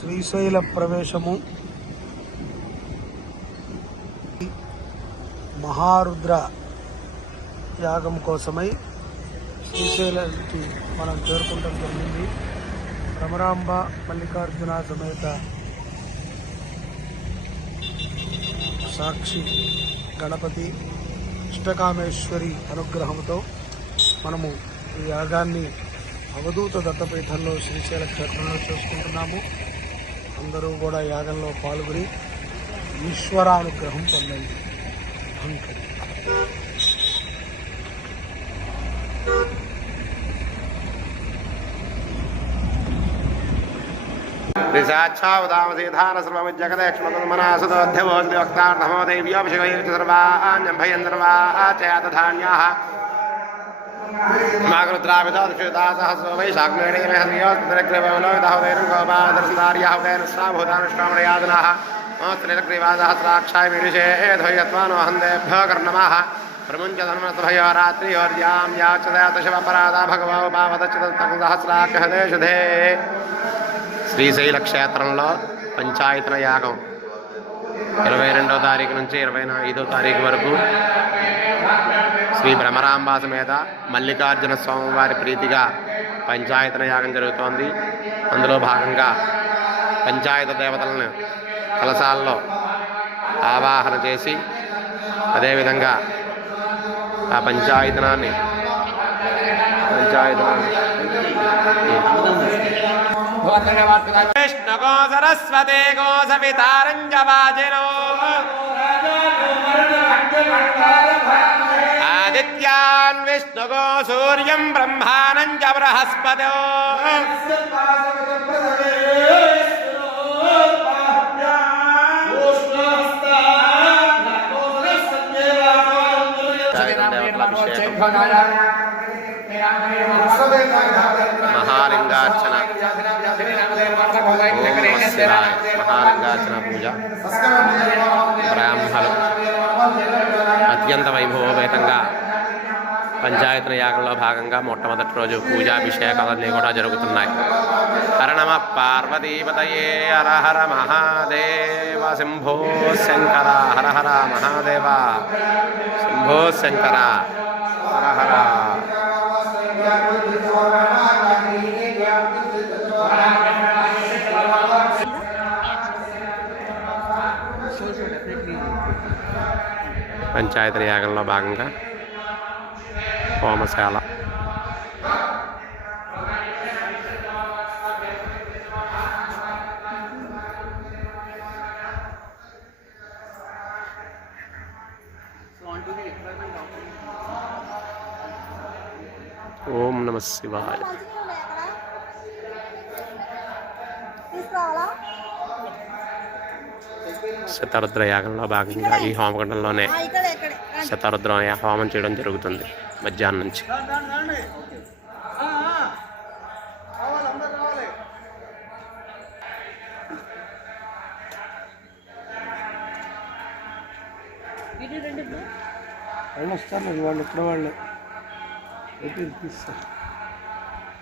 శ్రీశైల ప్రవేశము మహారుద్ర యాగం కోసమై శ్రీశైలానికి మనం చేరుకుంటం జరిగింది. భ్రమరాంబ మల్లికార్జున సమేత సాక్షి గణపతి ఇష్టకామేశ్వరి అనుగ్రహంతో మనము ఈ యాగాన్ని అవధూత దత్తపీఠంలో శ్రీశైల క్షేత్రంలో చేసుకుంటున్నాము. అందరూ కూడా యాగంలో పాల్గొని ఈశ్వరానుగ్రహం పొందండి. ऋषाच्छावतामसीधान सर्वमिज्जगदेक्ष्मतन्मनासुतोऽध्यवोऽस्ति देव्योऽभिषेकैर्च सर्वाण्यम्भयन् सर्वाचयातधान्याः मागरुद्राभिदासहस्रो वैशाग्नेणीमहर्योदरग्रीवलोदाहुदैर्गोपादर्शनार्याहुदैर्ष्टाभूतानुष्टामणयादनाः स्त्रीलग्रीवादहस्राक्षाय मीडिषे ध्वयत्वानो हन्देभ्यकर्णमाः प्रमुञ्चधर्मसभयो रात्रियोर्यां याचदयातशवपराधा भगवो पावदच्युतसहस्राख्यहदेशुधे శ్రీశైల క్షేత్రంలో పంచాయతన యాగం 22వ తారీఖు నుంచి 25వ తారీఖు వరకు శ్రీ భ్రమరాంబ సమేత మల్లికార్జున స్వామివారి ప్రీతిగా పంచాయతన యాగం జరుగుతోంది. అందులో భాగంగా పంచాయత దేవతలను కలశాల్లో ఆవాహన చేసి అదేవిధంగా ఆ పంచాయతనాన్ని విష్ణుగో సరస్వతే గో సవితారంజవాజినో ఆదిత్యాన్ విష్ణుగో సూర్యం బ్రహ్మాణం చ బృహస్పతో మహాలింగార్చన మహాలింగార్చన పూజ బ్రాహ్మణులు అత్యంత వైభవపేతంగా పంచాయతన యాగంలో భాగంగా మొట్టమొదటి రోజు పూజాభిషేకాలన్నీ కూడా జరుగుతున్నాయి. హర నమ పార్వతీపతయే హర హర మహాదేవ శంభో శంకర హర హర మహాదేవ శంభో శంకర హర హర. పంచాయతీ యాగంలో భాగంగా హోమశాల ఓం నమ శివాయ. శతరుద్ర యాగంలో భాగంగా ఈ హోమకుండంలోనే శతరుద్ర హోమం చేయడం జరుగుతుంది మధ్యాహ్నం నుంచి. వాళ్ళు వస్తారు, వాళ్ళు ఎక్కడ వాళ్ళు